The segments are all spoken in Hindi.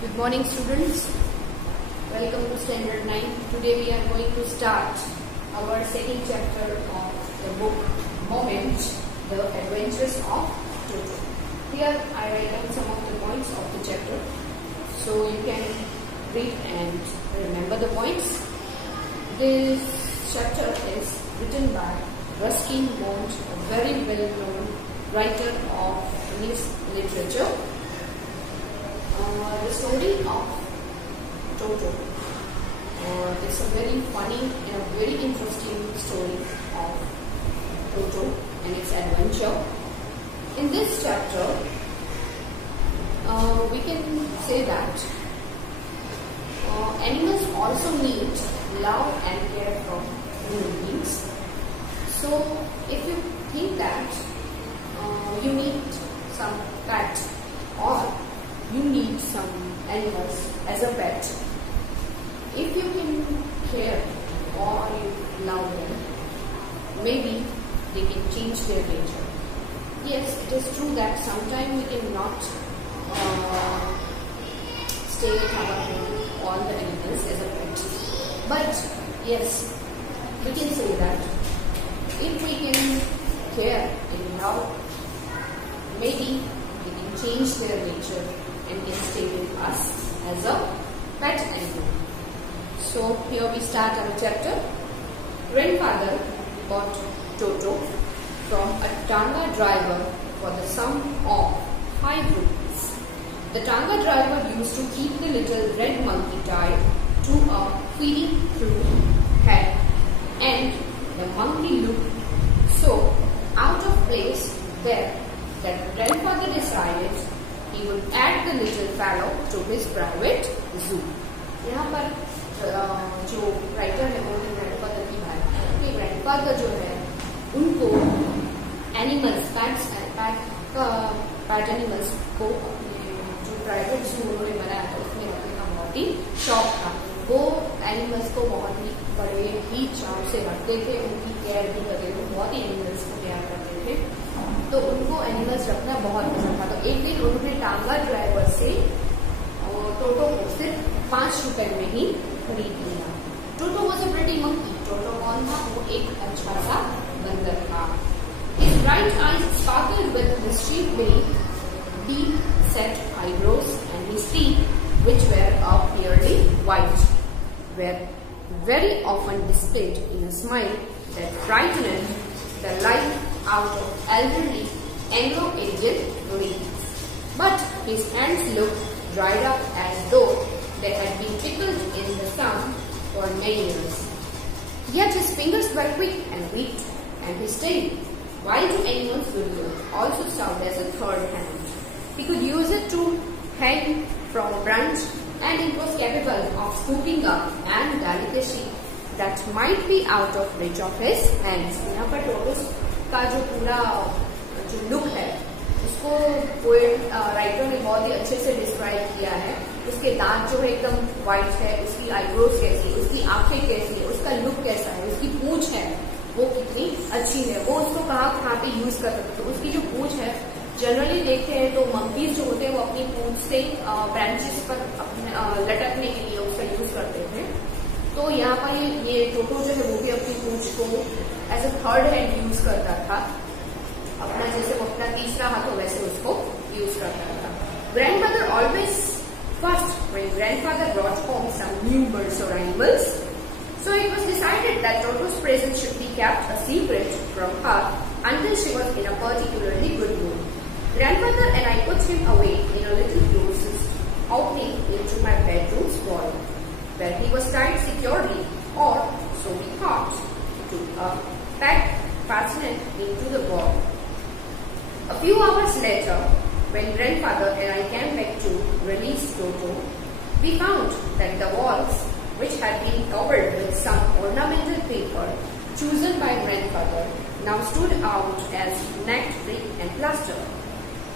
Good morning, students. Welcome to Standard 9. Today we are going to start our second chapter of the book Moment, The Adventures of Toto. Here I write down some of the points of the chapter so you can read and remember the points. This chapter is written by Ruskin Bond, a very well-known writer of English literature. The story of Toto. It's a very funny and a very interesting story of Toto and its adventure. In this chapter, we can say that animals also need love and care from human beings. So, if you think that you need some pet or you need some animals as a pet, if you can care or you love them, maybe they can change their nature. Yes, it is true that sometimes we cannot stay at our home all the animals as a pet. But yes, we can say that if we can care and love, maybe they can change their nature and can stay with us as a pet animal. So here we start our chapter. Grandfather bought Toto from a tanga driver for the sum of 5 rupees. The tanga driver used to keep the little red monkey tied to a feeding tube head, and the monkey looked so out of place there that grandfather decided he would add the little fellow to his private zoo. यहाँ पर जो राइटर है वो ग्रैंडफादर की बात है कि ग्रैंडफादर जो है उनको एनिमल्स पैट एनिमल्स को अपने जो प्राइवेट जू उन्होंने बनाया था उसमें रखने का बहुत ही शौक था। वो एनिमल्स को बहुत ही बड़े ही चाव से रखते थे, उनकी केयर भी करते थे, बहुत ही एनिमल्स को केयर करते थे, तो उनको एनिमल्स रखना बहुत पसंद था। तो एक दिन उन्होंने टांगा ड्राइवर से टोटो को सिर्फ 5 रुपए में ही खरीद लिया। Toto was a pretty monkey. Toto कौन था? वो एक अच्छा सा बंदर था। His bright eyes sparkled with mischief beneath deep set eyebrows, and his teeth, which were purely white, were very often displayed in a smile that frightened the life out of elderly Anglo-Indian ladies. But his hands looked dried up as though they had been pickled in the sun for many years. Yet his fingers were quick and weak, and his tail, while to animals good, also served as a third hand. He could use it to hang from a branch, and it was capable of scooping up an delicacy that might be out of reach of his hands. यहाँ पर टोटोस का जो पूरा जो लुक है उसको पोएट राइटर ने बहुत ही अच्छे से डिस्क्राइब किया है। उसके दांत जो है एकदम व्हाइट है, उसकी आईब्रोज कैसी है, उसकी आंखें कैसी है, उसका लुक कैसा है, उसकी पूंछ है वो कितनी अच्छी है, वो उसको कहाँ पे यूज कर सकते। तो उसकी जो पूंछ है जनरली देखते हैं तो मंकीज जो होते हैं वो अपनी पूंछ से ब्रांचेस पर अपने लटकने के लिए उसका यूज करते थे। तो यहाँ पर ये टोटो जो है वो भी अपनी पूंछ को as a third hand use करता था। अपना जैसे वो अपना तीसरा हाथ हो वैसे उसको यूज करता था। Grandmother always fussed when grandfather brought home some new birds or animals. So it was decided that Toto's presence should be kept a secret from her until she was in a particularly good mood. Grandmother and I put him away in a little closet opening into my bedroom's wall, where he was tied securely, or so we thought, to a peg fastened into the wall. A few hours later, when grandfather and I came back to release Toto, we found that the walls, which had been covered with some ornamental paper chosen by grandfather, now stood out as necked brick and plaster.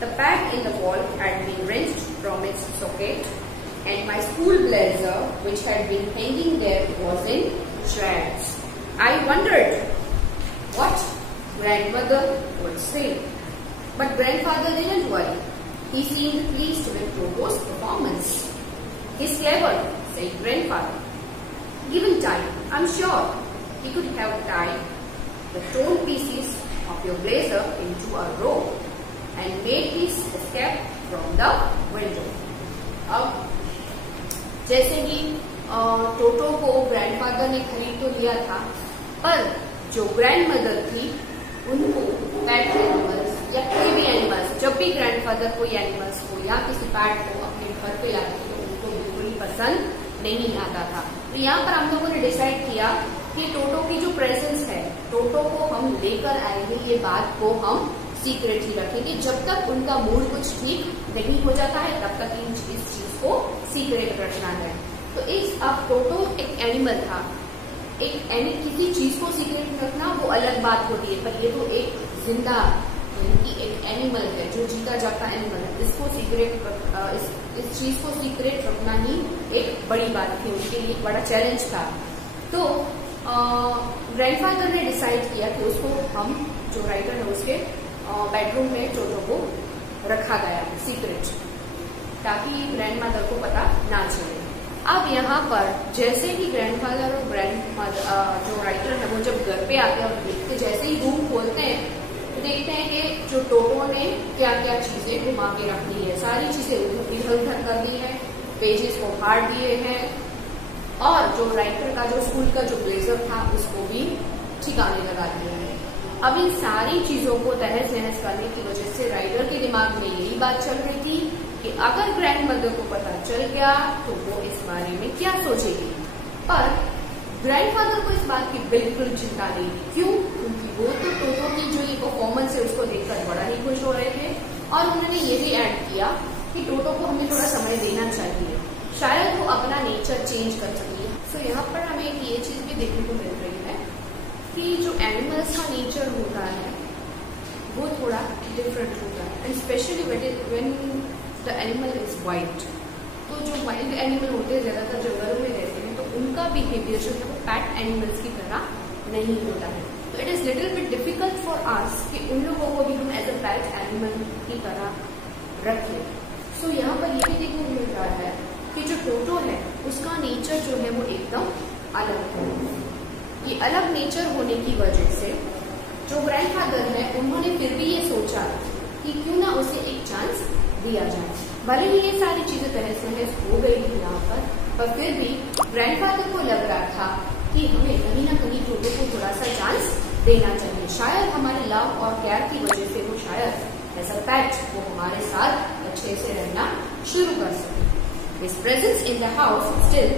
The peg in the wall had been wrenched from its socket, and my school blazer, which had been hanging there, was in shreds. I wondered what grandmother would say. But grandfather didn't worry. He seemed pleased with Toto's performance. He's clever, said grandfather. Given time, I'm sure he could have tied the torn pieces of your blazer into a rope and made his escape from the window. अब जैसे ही टोटो को ग्रैंडफादर ने खरीद तो लिया था, पर जो ग्रैंडमदर थी उनको पेट एनिमल्स या कोई भी एनिमल्स, जब भी ग्रैंडफादर कोई एनिमल्स को या किसी पेट को अपने घर पे लाते थे तो उनको बिल्कुल ही पसंद नहीं आता था। तो यहाँ पर हम लोगों ने डिसाइड किया कि टोटो की जो प्रेजेंस है, टोटो को हम लेकर आएंगे, ये बात को हम सीक्रेट ही रखेंगे। जब तक उनका मूड कुछ ठीक नहीं हो जाता है तब तक इस चीज को सीक्रेट रखना है। तो अब टोटो एक एनिमल था, किसी चीज को सीक्रेट रखना वो अलग बात होती है, पर ये तो एक जिंदा एक एनिमल है, जो जीता जाता एनिमल है, इसको सीक्रेट इस चीज को सीक्रेट रखना ही एक बड़ी बात थी, उनके लिए एक बड़ा चैलेंज था। तो ग्रैंडफादर ने डिसाइड किया कि उसको हम जो राइटर है उसके बेडरूम में टोटो को रखा गया है सीक्रेट, ताकि ग्रैंडमदर को पता ना चले। अब यहाँ पर जैसे ही ग्रैंडफादर और ग्रैंडमदर जो राइटर है वो जब घर पे आते हैं और देखते, जैसे ही रूम खोलते हैं तो देखते हैं कि जो टोटो ने क्या क्या चीजें घुमा के रख दी है, सारी चीजें इधर उधर कर दी है, पेजेस को फाड़ दिए हैं, और जो राइटर का जो स्कूल का जो ब्लेजर था उसको भी ठिकाने लगा दिया है। अब इन सारी चीजों को तहस नहस करने की वजह से राइटर के दिमाग में यही बात चल रही थी कि अगर ग्रैंडमदर को पता चल गया तो वो इस बारे में क्या सोचेगी। पर ग्रैंडफादर को इस बात की बिल्कुल चिंता नहीं थी। क्यों? क्योंकि वो तो टोटो की जो ये परफॉर्मेंस है उसको देखकर बड़ा ही खुश हो रहे थे, और उन्होंने ये भी ऐड किया कि टोटो को हमें थोड़ा समय देना चाहिए, शायद वो अपना नेचर चेंज कर सके। तो यहाँ पर हमें एक ये चीज भी देखने को मिल रही है कि जो एनिमल्स का नेचर होता है वो थोड़ा डिफरेंट होता है, and specially when the animal is wild. तो जो वाइल्ड एनिमल होते हैं ज्यादातर जंगलों में रहते हैं, तो उनका बिहेवियर जो है वो पैट एनिमल्स की तरह नहीं होता है। तो it is little bit difficult for us कि उन लोगों को भी हम एज अ पैट एनिमल की तरह रखें। सो यहाँ पर ये भी देखने को मिल रहा है कि जो टोटो है उसका नेचर जो है वो एकदम अलग है। ये अलग नेचर होने की वजह से जो ग्रैंडफादर है उन्होंने फिर भी ये सोचा कि क्यों ना उसे एक चांस दिया जाए। भले ही ये सारी चीजें तहस नहस हो गई थी यहाँ पर फिर भी ग्रैंडफादर को लग रहा था कि हमें कहीं ना कहीं टोटो को थोड़ा सा चांस देना चाहिए। शायद हमारे लव और केयर की वजह से वो शायद एज अ पेट वो हमारे साथ अच्छे से रहना शुरू कर सके। His presence in the house still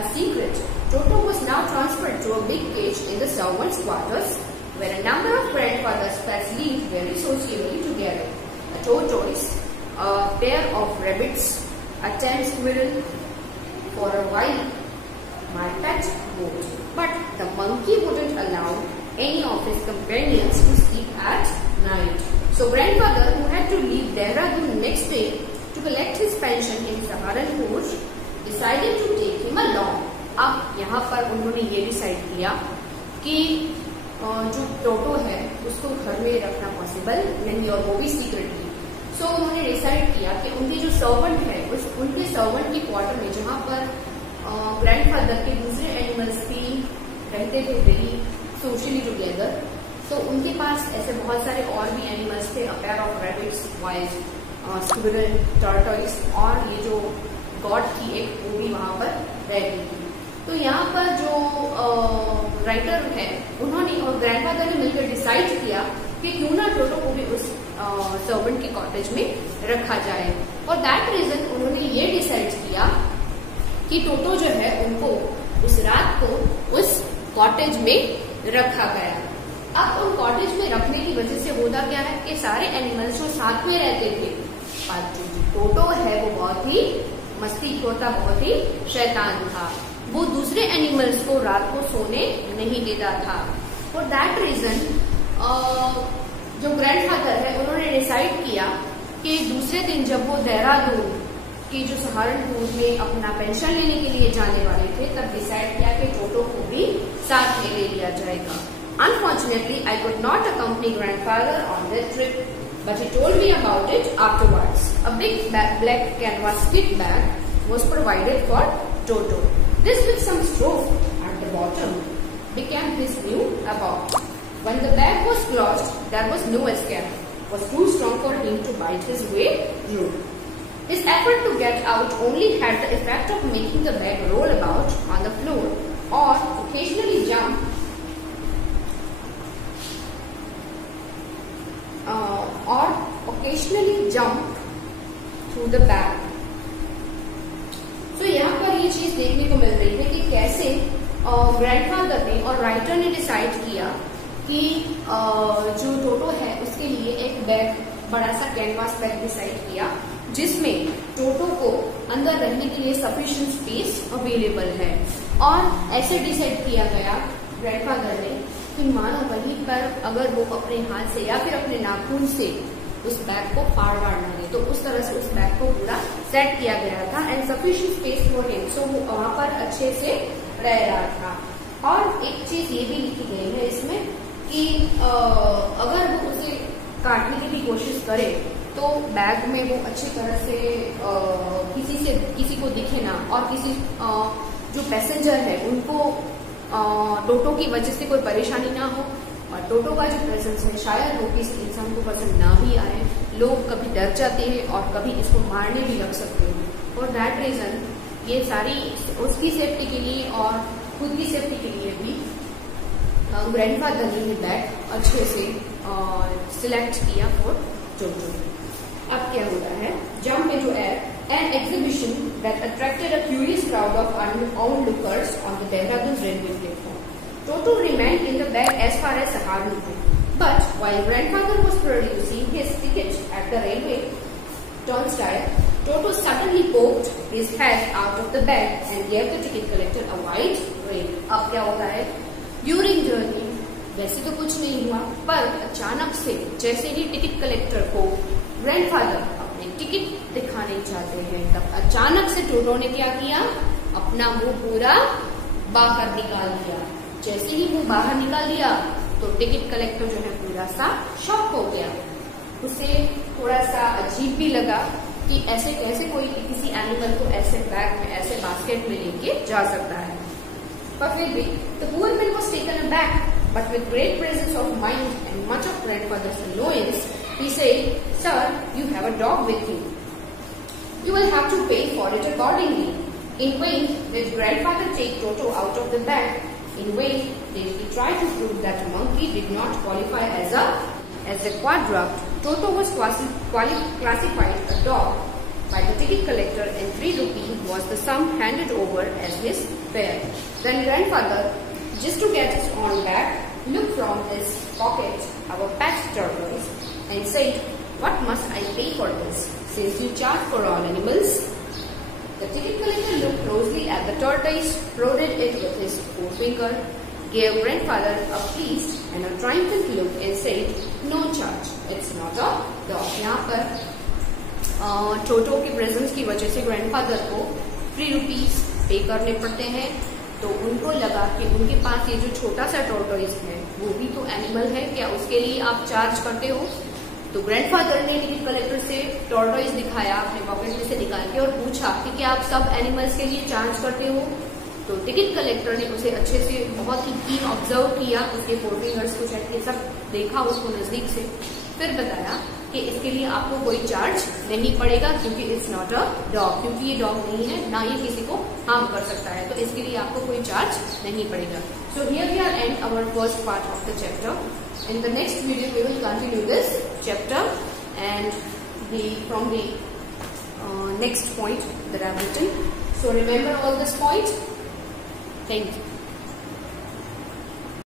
a secret. Toto was now transferred to a big cage in the servants' quarters, where a number of grandfather's pets lived very sociably together. A tortoise, a pair of rabbits, a tame squirrel, for a while my pet goat. But the monkey wouldn't allow any of his companions to sleep at night. So grandfather, who had to leave Dehradun next day to collect his pension in Saharanpur, decided to take him along. अब यहाँ पर उन्होंने ये डिसाइड किया कि जो टोटो है उसको घर में रखना पॉसिबल नहीं, और वो भी सीक्रेटली। सो उन्होंने डिसाइड किया कि उनके जो सर्वेंट है उनके सर्वेंट की क्वार्टर में, जहाँ पर ग्रैंडफादर के दूसरे एनिमल्स भी रहते थे वेरी सोशली टुगेदर, तो उनके पास ऐसे बहुत सारे और भी एनिमल्स थे, a pair of rabbits, wild squirrel, tortoise, और ये जो गॉड की एक वो भी वहां पर रहती थी। तो यहाँ पर जो राइटर है उन्होंने और ग्रैंडफादर ने मिलकर डिसाइड किया कि क्यों ना टोटो को भी उस सर्वेंट के कॉटेज में रखा जाए। और दैट रीजन उन्होंने ये डिसाइड किया कि टोटो जो है उनको उस रात को उस कॉटेज में रखा गया। अब उन कॉटेज में रखने की वजह से होता क्या है कि सारे एनिमल्स जो साथ में रहते थे, और जो टोटो है वो बहुत ही मस्तीखोर, बहुत ही शैतान था, वो दूसरे एनिमल्स को रात को सोने नहीं देता था। फॉर दैट रीजन जो ग्रैंडफादर है उन्होंने डिसाइड किया कि दूसरे दिन जब वो देहरादून की जो सहारनपुर में अपना पेंशन लेने के लिए जाने वाले थे, तब डिसाइड किया कि टोटो को भी साथ में ले लिया जाएगा। Unfortunately, I could not accompany grandfather on that trip, but he told me about it afterwards. A big black canvas stick bag was provided for Toto. This with some straw at the bottom became his new abode. When the bag was closed, there was no escape. It was too strong for him to bite his way through. His effort to get out only had the effect of making the bag roll about on the floor or occasionally jump through the bag. तो यहाँ पर ये चीज देखने को मिल रही है कि कैसे ग्रैंडफादर ने और राइटर ने डिसाइड किया कि जो टोटो है उसके लिए एक बैग, बड़ा सा कैनवास बैग डिसाइड किया जिसमें टोटो को अंदर रहने के लिए सफिशिएंट स्पेस अवेलेबल है। और ऐसे डिसाइड किया गया ग्रैंडफादर ने कि मानो वहीं पर अगर वो अपने हाथ से या फिर अपने नाखून से उस बैग को फाड़ ना दे, तो उस तरह से उस बैग को पूरा सेट किया गया था and sufficient space for him, so वो वहां पर अच्छे से रह रहा था। और एक चीज ये भी लिखी गई है इसमें कि अगर वो उसे काटने की भी कोशिश करे तो बैग में वो अच्छी तरह से किसी को दिखे ना, और किसी जो पैसेंजर है उनको टोटो की वजह से कोई परेशानी ना हो, और टोटो का जो प्रेजेंस है शायद वो किसी इंसान को पसंद ना भी आए। लोग कभी डर जाते हैं और कभी इसको मारने भी लग सकते हैं। फॉर दैट रीजन ये सारी उसकी सेफ्टी के लिए और खुद की सेफ्टी के लिए भी ग्रैंडफादर ने ये बैग अच्छे से सिलेक्ट किया फॉर टोटो। अब क्या हो रहा है, जंप में जो है an exhibition that attracted a curious crowd of onlookers on the Dehradun railway platform. Toto remained in the bag as far as Saharanpur, but while grandfather was producing his ticket at the railway turnstile, Toto suddenly poked his head out of the bag and gave the ticket collector a wide grin. अब क्या होता है, during journey वैसे तो कुछ नहीं हुआ, पर अचानक से जैसे ही टिकट कलेक्टर को ग्रैंडफादर अपने टिकट दिखाने चाहते हैं, तब अचानक से टोटो ने क्या किया, अपना मुंह पूरा बाहर निकाल दिया। जैसे ही मुंह बाहर निकाल दिया तो टिकट कलेक्टर जो है पूरा सा शॉक हो गया। उसे थोड़ा सा अजीब भी लगा कि ऐसे कैसे कोई किसी एनिमल को ऐसे बैग में, ऐसे बास्केट में लेके जा सकता है। पर फिर भी the poor man was taken aback, but with great presence of mind and much of grandfather's annoyance, he said, "Sir, you have a dog with you. You will have to pay for it accordingly." In vain did grandfather take Toto out of the bag. In vain did he try to prove that a monkey did not qualify as a quadruped. Toto was classified a dog by the ticket collector, and 3 rupees was the sum handed over as his fare. Then grandfather, just to get his own back, looked from his pocket our pet tortoise and said, "What must I pay for this, since you charge for all animals?" The ticket collector looked closely at the tortoise, prodded it with his forefinger, gave grandfather a pleased and a triumphant look and said, "No charge, it's not a dog." यहाँ पर टोटो की प्रेजेंस की वजह से ग्रैंडफादर को 3 रुपीज पे करने पड़ते हैं। तो उनको लगा कि उनके पास ये जो छोटा सा टॉर्टोइस है वो भी तो एनिमल है, क्या उसके लिए आप चार्ज करते हो? तो ग्रैंडफादर ने टिकट कलेक्टर से टॉर्टोइस दिखाया अपने पॉकेट में से निकाल के और पूछा कि क्या आप सब एनिमल्स के लिए चार्ज करते हो? तो टिकट कलेक्टर ने उसे अच्छे से बहुत ही कीन ऑब्जर्व किया, उसके फोर फिंगर्स को चेक किया, सब देखा उसको नजदीक से, फिर बताया कि इसके लिए आपको कोई चार्ज नहीं पड़ेगा क्योंकि इट्स नॉट अ डॉग, क्योंकि ये डॉग नहीं है, ना ये किसी को हार्म कर सकता है, तो इसके लिए आपको कोई चार्ज नहीं पड़ेगा। So here we are and our first part of the chapter. In the next video we will continue this chapter and from the next point that I have written. So remember all this point. Thank you.